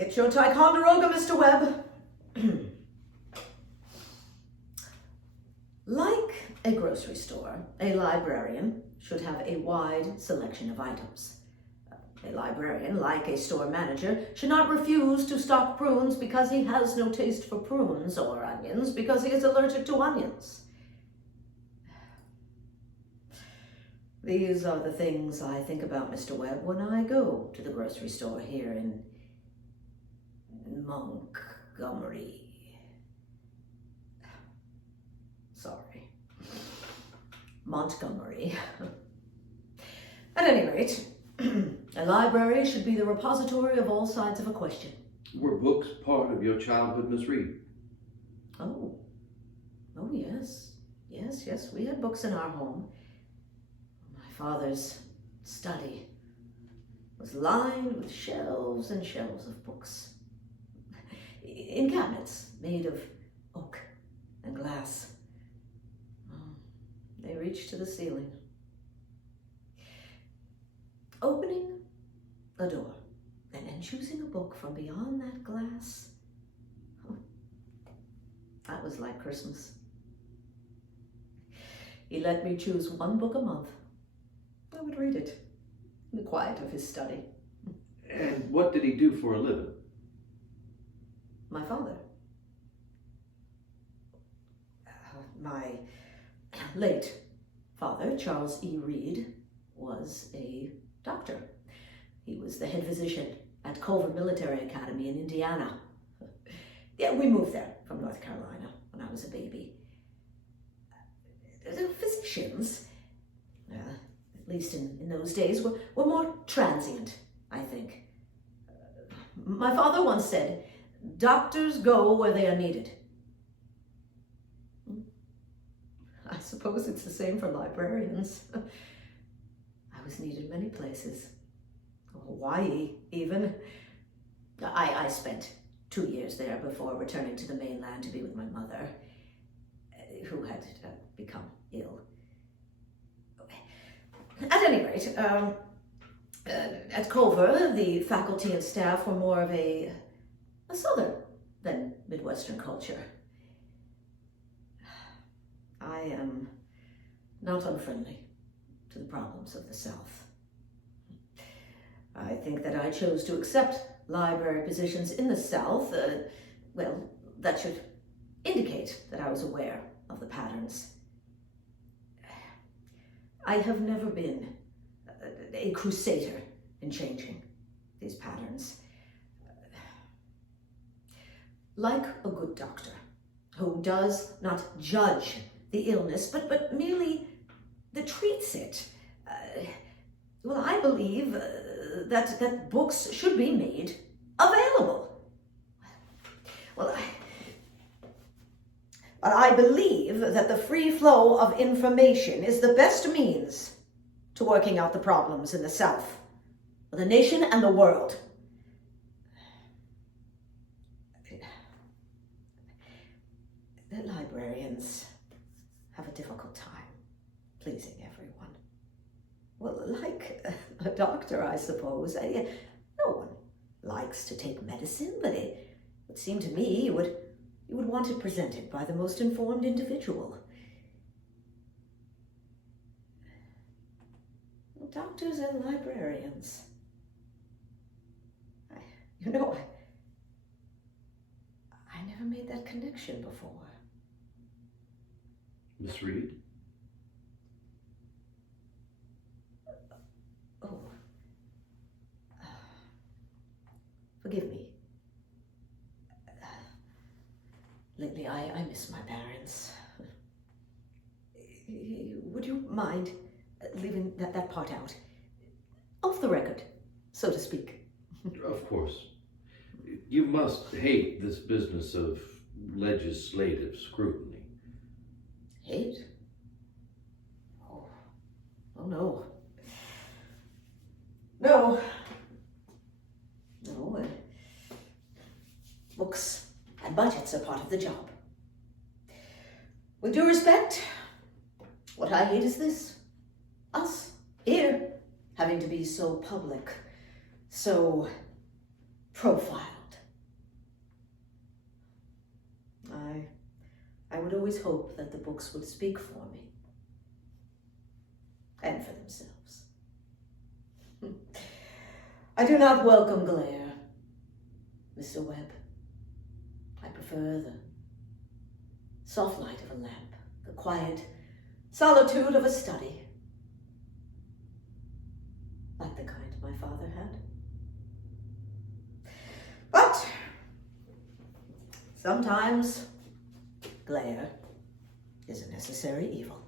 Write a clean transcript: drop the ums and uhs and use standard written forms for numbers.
Get your Ticonderoga, Mr. Webb. Like a grocery store, a librarian should have a wide selection of items. A librarian, like a store manager, should not refuse to stock prunes because he has no taste for prunes, or onions because he is allergic to onions. These are the things I think about, Mr. Webb, when I go to the grocery store here in Montgomery. Sorry. Montgomery. At any rate, a library should be the repository of all sides of a question. Were books part of your childhood, Miss Reed? Oh, yes. Yes, we had books in our home. My father's study was lined with shelves and shelves of books, in cabinets made of oak and glass. They reached to the ceiling. Opening a door and then choosing a book from beyond that glass, that was like Christmas. He let me choose one book a month. I would read it in the quiet of his study. And what did he do for a living? My father. My late father, Charles E. Reed, was a doctor. He was the head physician at Culver Military Academy in Indiana. Yeah, we moved there from North Carolina when I was a baby. The physicians, at least in those days, were more transient, I think. My father once said, "Doctors go where they are needed." I suppose it's the same for librarians. I was needed many places. Hawaii, even. I spent 2 years there before returning to the mainland to be with my mother, who had become ill. At any rate, at Culver, the faculty and staff were more of a Southern than Midwestern culture. I am not unfriendly to the problems of the South. I think that I chose to accept library positions in the South, that should indicate that I was aware of the patterns. I have never been a crusader in changing these patterns. Like a good doctor who does not judge the illness, but merely that treats it. I believe that books should be made available. I believe that the free flow of information is the best means to working out the problems in the South, the nation, and the world. The librarians have a difficult time pleasing everyone. Like a doctor, I suppose. No one likes to take medicine, but it would seem to me you would want it presented by the most informed individual. Doctors and librarians. I never made that connection before. Miss Reed? Forgive me. Lately, I miss my parents. Would you mind leaving that part out? Off the record, so to speak. Of course. You must hate this business of legislative scrutiny. Hate? Oh no. No. Books and budgets are part of the job. With due respect, what I hate is this. Us, here, having to be so public, so profiled. I would always hope that the books would speak for me. And for themselves. I do not welcome glare, Mr. Webb. I prefer the soft light of a lamp, the quiet solitude of a study, like the kind my father had. But sometimes glare is a necessary evil.